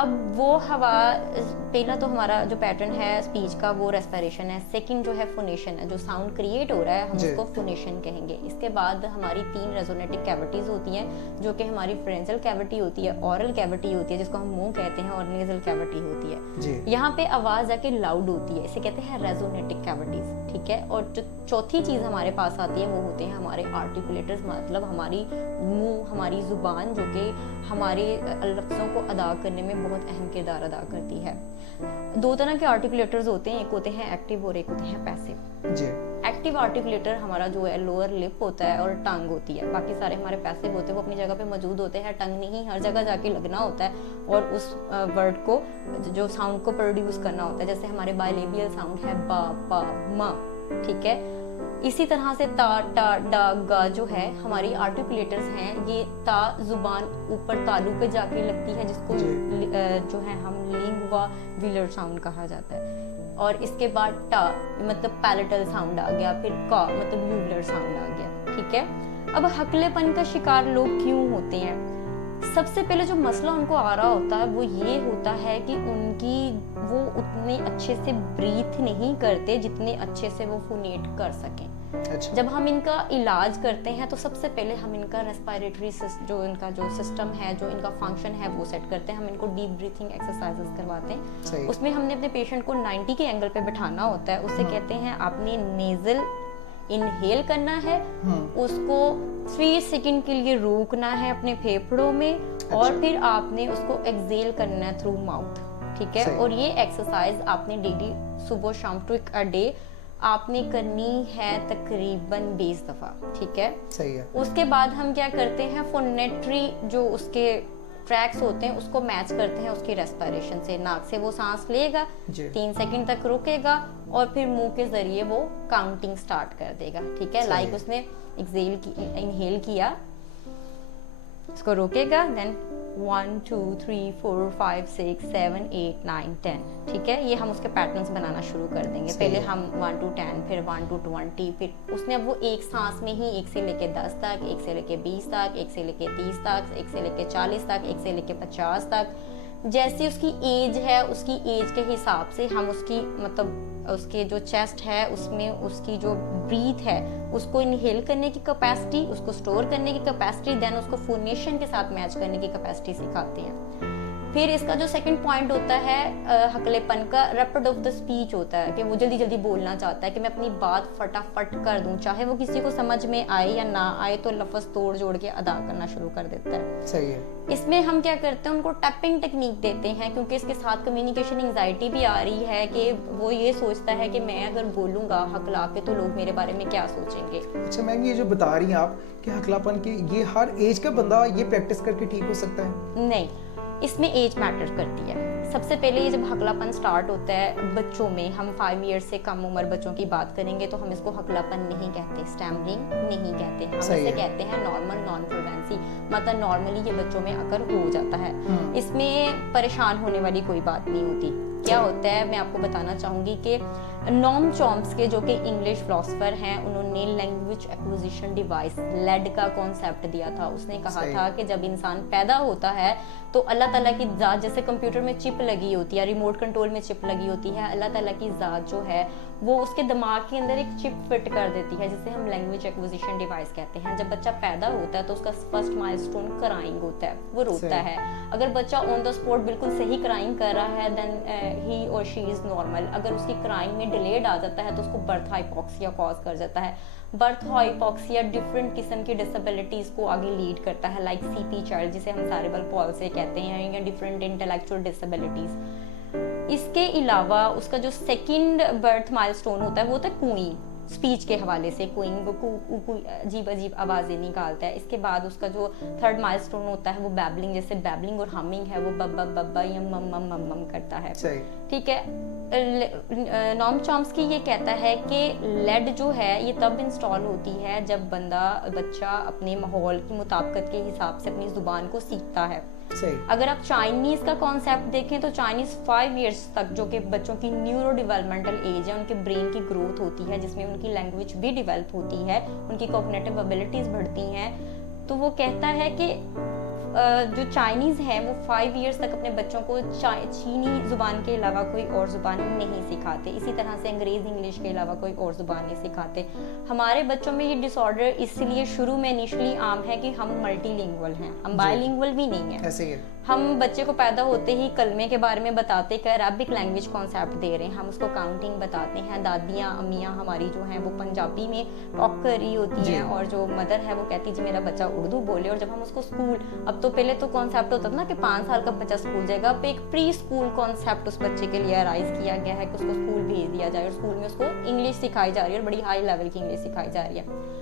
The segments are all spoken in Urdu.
اب وہ ہوا پہلا تو ہمارا جو پیٹرن ہے اسپیچ کا وہ ریسپیریشن ہے. سیکنڈ جو ہے فونیشن ہے, جو ساؤنڈ کریٹ ہو رہا ہے ہم اس کو فونیشن کہیں گے. اس کے بعد ہماری 3 ریزونیٹک کیوٹیز ہوتی ہیں جو کہ ہماری فرینزل کیوٹی ہوتی ہے, اورل کیوٹی ہوتی ہے جس کو ہم منہ کہتے ہیں, اور نیزل کیوٹی ہوتی ہے. یہاں پہ آواز آ کے لاؤڈ ہوتی ہے, اسے کہتے ہیں ریزونیٹک کیوٹیز, ٹھیک ہے. اور جو چوتھی چیز ہمارے پاس آتی ہے وہ ہوتے ہیں ہمارے آرٹیکولیٹرز, مطلب ہماری منہ, ہماری زبان جو کہ ہمارے لفظوں کو ادا کرنے میں بہت اہم کردار ادا کرتی ہے. 2 طرح کے آرٹیکولیٹرز ہوتے ہیں, ایک ہوتے ہیں ایکٹیو اور ایک ہوتے ہیں پیسو. ایکٹیو آرٹیکولیٹر ہمارا جو ہے لوور لپ ہوتا ہے اور ٹنگ ہوتی ہے, باقی سارے ہمارے پیسو ہوتے ہیں وہ اپنی جگہ پہ موجود ہوتے ہیں. ٹنگ نہیں, ہر جگہ جا کے لگنا ہوتا ہے اور اس ورڈ کو, جو ساؤنڈ کو پروڈیوس کرنا ہوتا ہے. جیسے ہمارے بائلیبیل ساؤنڈ ہے با, پا, ما, ٹھیک ہے. اسی طرح سے تا, ٹا, ڈا, گا جو ہے ہماری آرٹیکولیٹرز ہیں, یہ تا زبان اوپر تالو پہ جا کے لگتی ہے جس کو جو ہے ہم لینگوا ویلر ساؤنڈ کہا جاتا ہے. اور اس کے بعد ٹا مطلب پیلیٹل ساؤنڈ آ گیا, پھر کا مطلب یوولر ساؤنڈ آ گیا, ٹھیک ہے. اب ہکلے پن کا شکار لوگ کیوں ہوتے ہیں؟ سب سے پہلے جو مسئلہ ان کو آ رہا ہوتا ہے وہ یہ ہوتا ہے کہ ان کی وہ اتنے اچھے سے بریتھ نہیں کرتے جتنے اچھے سے وہ فونیٹ کر سکیں. جب ہم ان کا علاج کرتے ہیں تو سب سے پہلے ہم ان کا ریسپائریٹری جو ان کا جو سسٹم ہے, جو ان کا فنکشن ہے وہ سیٹ کرتے ہیں. ہم ان کو ڈیپ بریتھنگ ایکسرسائزز کرواتے ہیں. اس میں ہم نے اپنے پیشنٹ کو 90 کے اینگل پہ بٹھانا ہوتا ہے. اس سے کہتے ہیں آپ نے نیزل انہیل کرنا ہے, اس کو 3 سیکنڈ کے لیے روکنا ہے اپنے پھیپھڑوں میں, اور پھر آپ نے اس کو ایکزیل کرنا ہے تھرو ماؤتھ, ٹھیک ہے. اور یہ ایکسرسائز آپ نے ڈیلی صبح شام ٹوک اے ڈے آپ نے کرنی ہے تقریباً 20 دفعہ, ٹھیک ہے. اس کے بعد ہم کیا کرتے ہیں, فونیٹری جو اس کے ٹریکس ہوتے ہیں اس کو میچ کرتے ہیں اس کی ریسپیریشن سے. ناک سے وہ سانس لے گا, 3 سیکنڈ تک رکے گا, اور پھر منہ کے ذریعے وہ کاؤنٹنگ سٹارٹ کر دے گا, ٹھیک ہے. لائک اس نے انہیل کیا, اس کو روکے گا, دین 1 2 3 4 5 6 7 8 9 10, ٹھیک ہے. یہ ہم اس کے پیٹرنز بنانا شروع کر دیں گے. پہلے ہم 1 to 10, پھر 1 to 20, پھر اس نے وہ ایک سانس میں ہی 1 سے لے کے 10 تک, 1 سے لے کے 20 تک, 1 سے لے کے 30 تک, 1 سے لے کے 40 تک, 1 سے لے کے 50 تک. جیسی اس کی ایج ہے اس کی ایج کے حساب سے ہم اس کی مطلب اس کے جو چیسٹ ہے اس میں اس کی جو بریتھ ہے اس کو انہیل کرنے کی کیپیسٹی, اس کو سٹور کرنے کی کیپیسٹی, دین اس کو فونیشن کے ساتھ میچ کرنے کی کیپیسٹی سکھاتے ہیں. پھر اس کا جو سیکنڈ پوائنٹ ہوتا ہے ہکلے پن کا, ریپڈ آف دا اسپیچ ہوتا ہے کہ وہ جلدی جلدی بولنا چاہتا ہے کہ میں اپنی بات فٹافٹ کر دوں, چاہے وہ کسی کو سمجھ میں آئے یا نہ آئے, تو لفظ توڑ جوڑ کے ادا کرنا شروع کر دیتا ہے. صحیح ہے. اس میں ہم کیا کرتے ہیں, ان کو ٹیپنگ ٹیکنیک دیتے ہیں, کیونکہ اس کے ساتھ کمیونیکیشن انگزائٹی بھی آ رہی ہے کہ وہ یہ سوچتا ہے کہ میں اگر بولوں گا ہکلا کے تو لوگ میرے بارے میں کیا سوچیں گے. اچھا میم, یہ جو بتا رہی ہیں آپ کہ ہکلا پن کی یہ ہر ایج کا بندہ یہ پریکٹس کر کے ٹھیک ہو سکتا ہے؟ نہیں, اس میں ایج میٹر کرتی ہے. سب سے پہلے یہ جب ہکلا پن سٹارٹ ہوتا ہے بچوں میں, ہم 5 ایئر سے کم عمر بچوں کی بات کریں گے تو ہم اس کو ہکلا پن نہیں کہتے, اسٹیمرنگ نہیں کہتے, ہم اسے کہتے ہیں نارمل نان فلوینسی, مطلب نارملی یہ بچوں میں اکر ہو جاتا ہے. اس میں پریشان ہونے والی کوئی بات نہیں ہوتی. کیا ہوتا ہے میں آپ کو بتانا چاہوں گی کہ نوم چومسکی جو کہ انگلش فلاسفر ہیں, انہوں نے لینگویج ایکوزیشن ڈیوائس لیڈ کا کانسیپٹ دیا تھا. اس نے کہا تھا کہ جب انسان پیدا ہوتا ہے تو اللہ تعالیٰ کی ذات, جیسے کمپیوٹر میں چپ لگی ہوتی ہے, ریموٹ کنٹرول میں چپ لگی ہوتی ہے, اللہ تعالیٰ کی ذات جو ہے وہ اس کے دماغ کے اندر ایک چپ فٹ کر دیتی ہے جسے ہم لینگویج ایکوزیشن ڈیوائس کہتے ہیں. جب بچہ پیدا ہوتا ہے تو اس کا فرسٹ مائل اسٹون کرائنگ ہوتا ہے, وہ روتا ہے. اگر بچہ آن دا اسپاٹ بالکل صحیح کرائنگ کر رہا ہے دین ہی اور شی از نارمل. اگر اس کی کرائنگ میں ڈیلیڈ آ جاتا ہے تو اس کو برتھ ہائپوکسیا کاز کر جاتا ہے. برتھ ہائپوکسیا ڈفرینٹ قسم کی ڈسیبلٹیز کو آگے لیڈ کرتا ہے, لائک سی پی چائلڈ جسے ہم سیریبرل پالسی کہتے ہیں, یا ڈفرینٹ انٹلیکچوئل ڈسیبلٹیز. اس کے علاوہ اس کا جو سیکنڈ برتھ مائل اسٹون ہوتا ہے وہ ہوتا ہے کوئنگ, اسپیچ کے حوالے سے کوئنگ, وہ عجیب عجیب آوازیں نکالتا ہے. اس کے بعد اس کا جو تھرڈ مائل اسٹون ہوتا ہے وہ بیبلنگ, جیسے بیبلنگ اور ہمنگ ہے, وہ ببا ببا یا مم مم مم مم کرتا ہے, ٹھیک ہے. نوم چومسکی یہ کہتا ہے کہ لیڈ جو ہے یہ تب انسٹال ہوتی ہے جب بچہ اپنے ماحول کی مطابقت کے حساب سے اپنی زبان کو سیکھتا ہے. اگر آپ چائنیز کا کانسیپٹ دیکھیں تو چائنیز 5 ایئرس تک, جو کہ بچوں کی نیورو ڈیولپمنٹل ایج ہے, ان کے برین کی گروتھ ہوتی ہے جس میں ان کی لینگویج بھی ڈیولپ ہوتی ہے, ان کی کوگنیٹو ایبلٹیز بڑھتی ہیں. تو وہ کہتا ہے کہ جو چائنیز ہیں وہ 5 ایئرس تک اپنے بچوں کو چینی زبان کے علاوہ کوئی اور زبان نہیں سکھاتے. اسی طرح سے انگریز انگلش کے علاوہ کوئی اور زبان نہیں سکھاتے. ہمارے بچوں میں یہ ڈس آرڈر اس لیے شروع میں انیشلی عام ہے کہ ہم ملٹی لنگول ہیں, ہم بائی لنگول بھی نہیں ہیں. ایسے ہی ہم بچے کو پیدا ہوتے ہی کلمے کے بارے میں بتاتے کہ عربک لینگویج کانسیپٹ دے رہے ہیں, ہم اس کو کاؤنٹنگ بتاتے ہیں. دادیاں امیاں ہماری جو ہیں وہ پنجابی میں ٹاک کر رہی ہوتی ہیں اور جو مدر ہے وہ کہتی جی میرا بچہ اردو بولے. اور جب ہم اس کو اسکول, اب تو پہلے تو کانسیپٹ ہوتا تھا نا کہ 5 سال کا بچہ اسکول جائے گا, اب ایک پری اسکول کانسیپٹ اس بچے کے لیے ارائز کیا گیا ہے کہ اس کو اسکول بھیج دیا جائے اور اسکول میں اس کو انگلش سکھائی جا رہی ہے اور بڑی ہائی لیول کی انگلش سکھائی جا رہی ہے.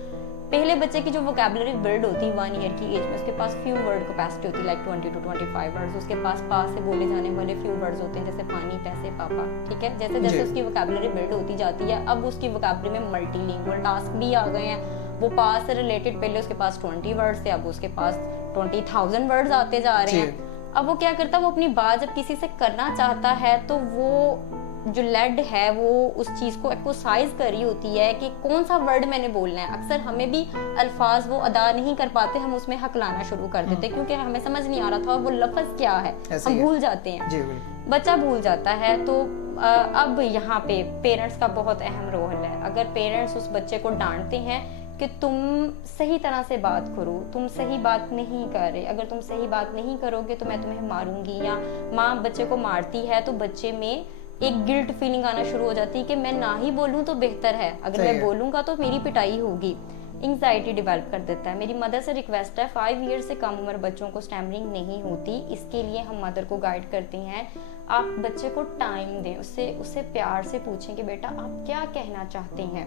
پہلے بچے کی جو ووکیبلری بلڈ ہوتی ہے 1 ایئر کی ایج میں, اس کے پاس فیو ورڈ کیپیسٹی ہوتی ہے لائک 20 to 25 ورڈز. اس کے پاس سے بولے جانے والے فیو ورڈز ہوتے ہیں جیسے پانی, پیسے, پاپا. ٹھیک ہے, جیسے جیسے اس کی ووکیبلری بلڈ ہوتی جاتی ہے اب اس کی ووکیبلری میں ملٹی لنگوال ٹاسک بھی آ گئے ہیں. وہ پاس سے ریلیٹڈ پہلے اس کے پاس 20 ورڈز تھے, اب اس کے پاس 20,000 ورڈز آتے جا رہے ہیں. اب وہ کیا کرتا ہے, وہ اپنی بات جب کسی سے کرنا چاہتا ہے تو وہ جو لیڈ ہے وہ اس چیز کو ایکسرسائز کر رہی ہوتی ہے کہ کون سا ورڈ میں نے بولنا ہے. اکثر ہمیں بھی الفاظ وہ ادا نہیں کر پاتے, ہم اس میں ہکلانا شروع کر دیتے کیونکہ ہمیں سمجھ نہیں آ رہا تھا وہ لفظ کیا ہے, ہم بھول جاتے ہیں, بچہ بھول جاتا ہے. تو اب یہاں پہ پیرنٹس کا بہت اہم رول ہے. اگر پیرنٹس اس بچے کو ڈانٹتے ہیں کہ تم صحیح طرح سے بات کرو, تم صحیح بات نہیں کر رہے, اگر تم صحیح بات نہیں کرو گے تو میں تمہیں ماروں گی, یا ماں بچے کو مارتی ہے تو بچے میں ایک گلٹ فیلنگ آنا شروع ہو جاتی ہے کہ میں نہ ہی بولوں تو بہتر ہے, اگر میں بولوں گا تو میری پٹائی ہوگی. انگزائٹی ڈیولپ کر دیتا ہے. میری مدر سے ریکویسٹ ہے 5 ایئر سے کم عمر بچوں کو اسٹیمرنگ نہیں ہوتی. اس کے لیے ہم مدر کو گائیڈ کرتے ہیں, آپ بچے کو ٹائم دیں, اس سے پیار سے پوچھیں کہ بیٹا آپ کیا کہنا چاہتے ہیں,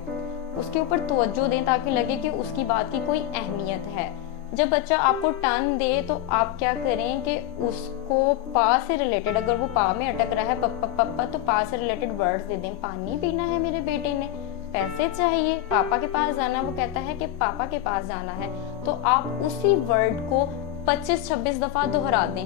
اس کے اوپر توجہ دیں تاکہ لگے کہ اس کی بات کی کوئی اہمیت ہے. جب بچہ آپ کو ٹرن دے تو آپ کیا کریں کہ اس کو پا سے ریلیٹڈ, اگر وہ پا میں اٹک رہا ہے پپا پپا تو پا سے ریلیٹڈ ورڈز دے دیں. پانی پینا ہے میرے بیٹے نے, پیسے چاہیے, پاپا کے پاس جانا, وہ کہتا ہے کہ پاپا کے پاس جانا ہے, تو آپ اسی ورڈ کو 25-26 دفعہ دہرا دیں.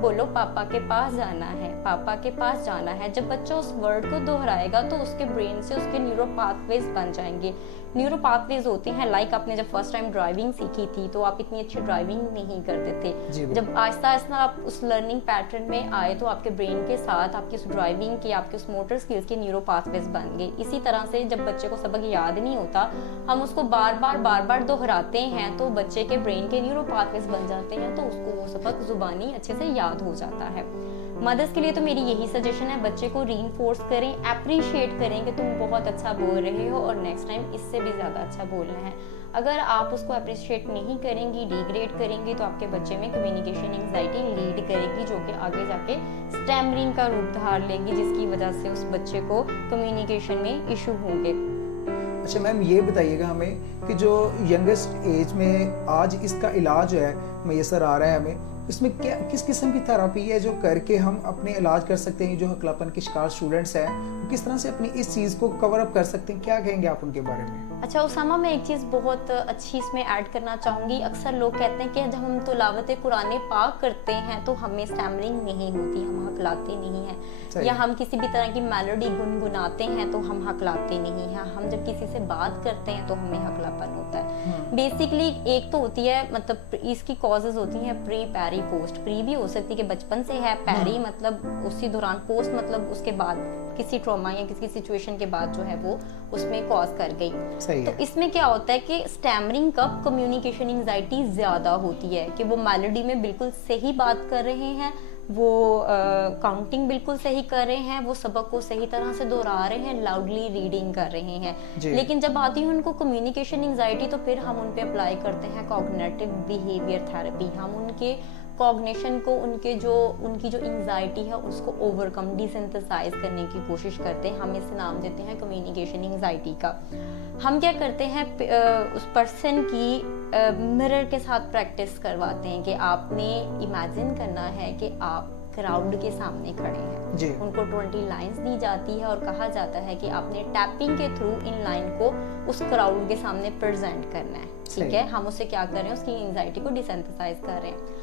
بولو پاپا کے پاس جانا ہے, پاپا کے پاس جانا ہے. جب بچہ اس ورڈ کو دہرائے گا تو اس کے برین سے اس کے نیورو پاتھ ویز بن جائیں گے. نیورو پاتھ ویز ہوتے ہیں لائک آپ نے جب فرسٹ ٹائم ڈرائیونگ سیکھی تھی تو آپ اتنی اچھی ڈرائیونگ نہیں کرتے تھے, جب آہستہ آہستہ آپ اس لرننگ پیٹرن میں آئے تو آپ کے برین کے ساتھ آپ کی اس ڈرائیونگ کی, آپ کے اس موٹر اسکلس کے نیورو پاتھ ویز بن گئے. اسی طرح سے جب بچے کو سبق یاد نہیں ہوتا ہم اس کو بار بار دہراتے ہیں تو بچے کے برین کے نیورو پاتھ ویز بن جاتے ہیں, تو اس کو وہ سبق زبانی اچھے سے یاد ہو جاتا ہے. مدرس کے لیے تو میری یہی سجیشن ہے, بچے کو ری انفورس کریں, اپریشیٹ کریں کہ تم بہت اچھا بول رہے ہو اور نیکسٹ ٹائم اس سے بھی زیادہ اچھا بولنا ہے. اگر آپ اس کو اپریشیٹ نہیں کریں گی, ڈیگریڈ کریں گی تو آپ کے بچے میں کمیونیکیشن انگزائٹی لیڈ کرے گی جو کہ آگے جا کے اسٹیمرنگ کا روپ دھار لے گی, جس کی وجہ سے اس بچے کو کمیونیکیشن میں ایشو ہوں گے. اچھا میم یہ بتائیے گا ہمیں کہ جو ینگسٹ ایج میں آج اس کا علاج جو ہے میسر آ رہا ہے ہمیں, اس میں کیا کس قسم کی تھراپی ہے جو کر کے ہم اپنے علاج کر سکتے ہیں؟ جو ہکلاپن کے شکار اسٹوڈنٹس ہیں وہ کس طرح سے اپنی اس چیز کو کور اپ کر سکتے ہیں, کیا کہیں گے آپ ان کے بارے میں؟ اچھا اسامہ, میں ایک چیز بہت اچھی اس میں ایڈ کرنا چاہوں گی. اکثر لوگ کہتے ہیں کہ جب ہم تلاوت قرآن پاک کرتے ہیں تو ہمیں اسٹیمرنگ نہیں ہوتی, ہم ہکلاتے نہیں ہیں, یا ہم کسی بھی طرح کی میلوڈی گنگناتے ہیں تو ہم ہکلاتے نہیں ہیں. ہم جب کسی سے بات کرتے ہیں تو ہمیں ہکلاپن ہوتا ہے. بیسکلی ایک تو ہوتی ہے, مطلب اس کی کازز ہوتی ہیں پری, پیری, پوسٹ. پری بھی ہو سکتی ہے کہ بچپن سے ہے, پیری مطلب اسی دوران, پوسٹ مطلب اس کے بعد کسی ٹراما یا کسی سچویشن کے بعد جو ہے وہ اس میں کاز کر گئی. تو اس میں کیا ہوتا ہے کہ اسٹیمرنگ کب کمیونیکیشن انگزائٹی زیادہ ہوتی ہے کہ وہ میلوڈی میں بالکل صحیح بات کر رہے ہیں, وہ کاؤنٹنگ بالکل صحیح کر رہے ہیں, وہ سبق کو صحیح طرح سے دہرا رہے ہیں, لاؤڈلی ریڈنگ کر رہے ہیں, لیکن جب آتی ہے ان کو کمیونیکیشن انگزائٹی تو پھر ہم ان پہ اپلائی کرتے ہیں کوگنیٹو بیہیویئر تھراپی. ہم ان کے کوگنیشن کو, ان کی جو انگزائٹی ہے اس کو اوور کم, ڈی سنتھسائز کرنے کی کوشش کرتے ہیں. ہم اس سے نام دیتے ہیں کمیونیکیشن انگزائٹی کا. ہم کیا کرتے ہیں, اس پرسن کی مرر کے ساتھ پریکٹس کرواتے ہیں کہ آپ نے امیجن کرنا ہے کہ آپ کراؤڈ کے سامنے کھڑے ہیں. ان کو 20 لائنز دی جاتی ہے اور کہا جاتا ہے کہ آپ نے ٹیپنگ کے تھرو ان لائن کو اس کراؤڈ کے سامنے پریزنٹ کرنا ہے. ٹھیک ہے, ہم اسے کیا کر رہے ہیں, اس کی انگزائٹی کو ڈی سینتھسائز کر رہے ہیں.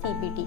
CBT,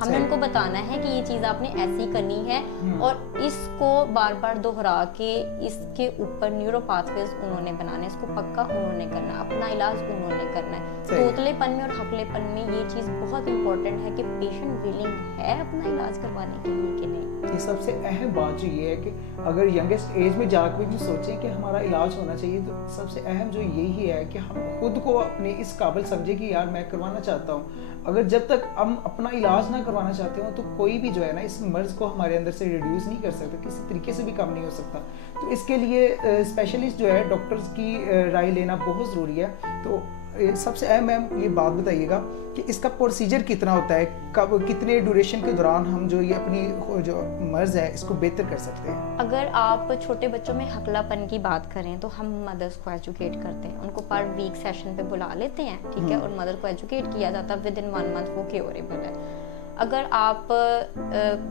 ہمیں ان کو بتانا ہے کہ یہ چیز آپ نے ایسی کرنی ہے اور اس کو بار بار دہرا کے اس کے اوپر نیورو پاتھ ویز انہوں نے بنانے، اس کو پکا انہوں نے کرنا، اپنا علاج انہوں نے کرنا ہے۔ توتلے پن میں اور ہکلے پن میں یہ چیز بہت امپورٹنٹ ہے کہ پیشنٹ ویلنگ ہے اپنا علاج کروانے کے لیے کہ نہیں۔ یہ سب سے اہم بات جو یہ ہے کہ اگر ینگسٹ ایج میں جا کے جو سوچیں کہ ہمارا علاج ہونا چاہیے، تو سب سے اہم جو یہی ہے کہ ہم خود کو اپنے اس قابل سمجھے کہ یار میں کروانا چاہتا ہوں۔ اگر جب تک ہم اپنا علاج نہ کروانا چاہتے ہوں تو کوئی بھی جو ہے نا اس مرض کو ہمارے اندر سے ریڈیوس نہیں کر سکتا، کسی طریقے سے بھی کم نہیں ہو سکتا۔ تو اس کے لیے اسپیشلسٹ جو ہے ڈاکٹرز کی رائے لینا بہت ضروری ہے۔ تو سب سے اہم یہ بات بتائیے گا کہ اس کا پروسیجر کتنا ہوتا ہے، کب کتنے ڈیوریشن کے دوران ہم جو یہ اپنی جو مرض ہے اس کو بہتر کر سکتے ہیں؟ اگر آپ چھوٹے بچوں میں ہکلا پن کی بات کریں تو ہم مدرس کو ایجوکیٹ کرتے ہیں، ان کو پر ویک سیشن پہ بلا لیتے ہیں، ٹھیک ہے، اور مدر کو ایجوکیٹ کیا جاتا ہے، ود ان 1 month وہ کیوریبل ہے۔ اگر آپ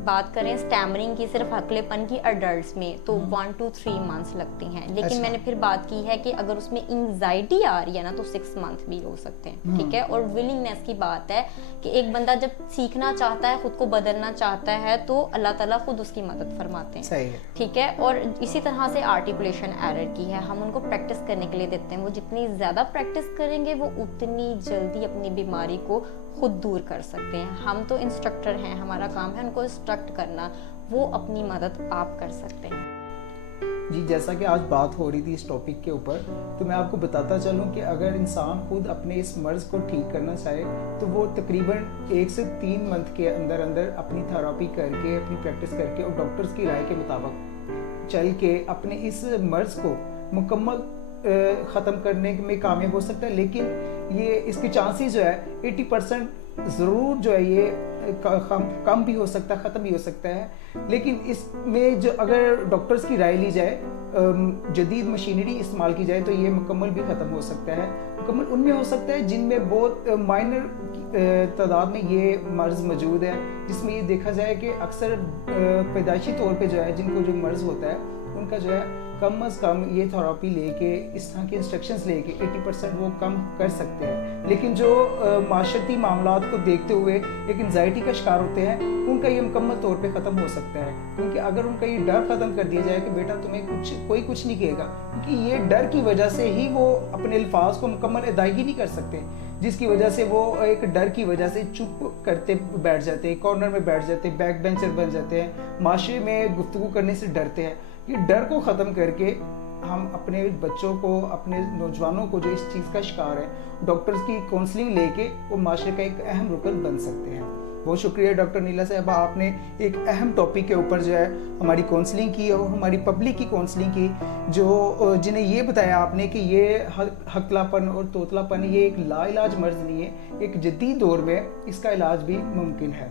بات کریں اسٹیمرنگ کی صرف ہکلے پن کی ایڈلٹس میں تو 1 to 3 months لگتی ہیں، لیکن میں نے پھر بات کی ہے کہ اگر اس میں انگزائٹی آ رہی ہے نا تو 6 month بھی ہو سکتے ہیں، ٹھیک ہے۔ اور ولنگنیس کی بات ہے کہ ایک بندہ جب سیکھنا چاہتا ہے، خود کو بدلنا چاہتا ہے تو اللہ تعالیٰ خود اس کی مدد فرماتے ہیں، ٹھیک ہے۔ اور اسی طرح سے آرٹیکولیشن ایرر کی ہے، ہم ان کو پریکٹس کرنے کے لیے دیتے ہیں، وہ جتنی زیادہ پریکٹس کریں گے وہ اتنی جلدی اپنی بیماری کو خود دور کر سکتے ہیں۔ ہم تو انسٹرکٹر ہیں، ہمارا کام ہے ان کو انسٹرکٹ کرنا، وہ اپنی مدد آپ کر سکتے ہیں۔ جی، جیسا کہ آج بات ہو رہی تھی اس ٹاپک کے اوپر، تو میں آپ کو بتاتا چلوں کہ اگر انسان خود اپنے اس مرض کو ٹھیک کرنا چاہے تو وہ تقریباً 1 سے 3 month کے اندر اندر اپنی تھراپی کر کے، اپنی پریکٹس کر کے اور ڈاکٹرز کی رائے کے مطابق چل کے اپنے اس مرض کو مکمل ختم کرنے میں کامیاب ہو سکتا ہے۔ لیکن یہ اس کی چانسز جو ہے 80% ضرور جو ہے یہ کم بھی ہو سکتا ہے، ختم بھی ہو سکتا ہے۔ لیکن اس میں جو اگر ڈاکٹرز کی رائے لی جائے، جدید مشینری استعمال کی جائے تو یہ مکمل بھی ختم ہو سکتا ہے۔ مکمل ان میں ہو سکتا ہے جن میں بہت مائنر تعداد میں یہ مرض موجود ہے، جس میں یہ دیکھا جائے کہ اکثر پیدائشی طور پہ جو ہے جن کو جو مرض ہوتا ہے ان کا جو ہے کم از کم یہ تھراپی لے کے، اس طرح کے انسٹرکشنز لے کے 80% وہ کم کر سکتے ہیں۔ لیکن جو معاشرتی معاملات کو دیکھتے ہوئے ایک انزائٹی کا شکار ہوتے ہیں، ان کا یہ مکمل طور پہ ختم ہو سکتا ہے، کیونکہ اگر ان کا یہ ڈر ختم کر دیا جائے کہ بیٹا تمہیں کوئی کچھ نہیں کہے گا، کیونکہ یہ ڈر کی وجہ سے ہی وہ اپنے الفاظ کو مکمل ادائیگی نہیں کر سکتے، جس کی وجہ سے وہ ایک ڈر کی وجہ سے چپ کرتے بیٹھ جاتے ہیں، کارنر میں بیٹھ جاتے ہیں، بیک بینچر بن جاتے ہیں، معاشرے میں گفتگو کرنے سے ڈرتے ہیں۔ یہ ڈر کو ختم کر کے ہم اپنے بچوں کو، اپنے نوجوانوں کو جو اس چیز کا شکار ہے، ڈاکٹرز کی کاؤنسلنگ لے کے وہ معاشرے کا ایک اہم رکن بن سکتے ہیں۔ بہت شکریہ ڈاکٹر نیلا صاحبہ، آپ نے ایک اہم ٹاپک کے اوپر جو ہے ہماری کاؤنسلنگ کی اور ہماری پبلک کی کاؤنسلنگ کی، جو جنہیں یہ بتایا آپ نے کہ یہ ہکلا پن اور توتلا پن یہ ایک لا علاج مرض نہیں ہے، ایک جدید دور میں اس کا علاج بھی ممکن ہے۔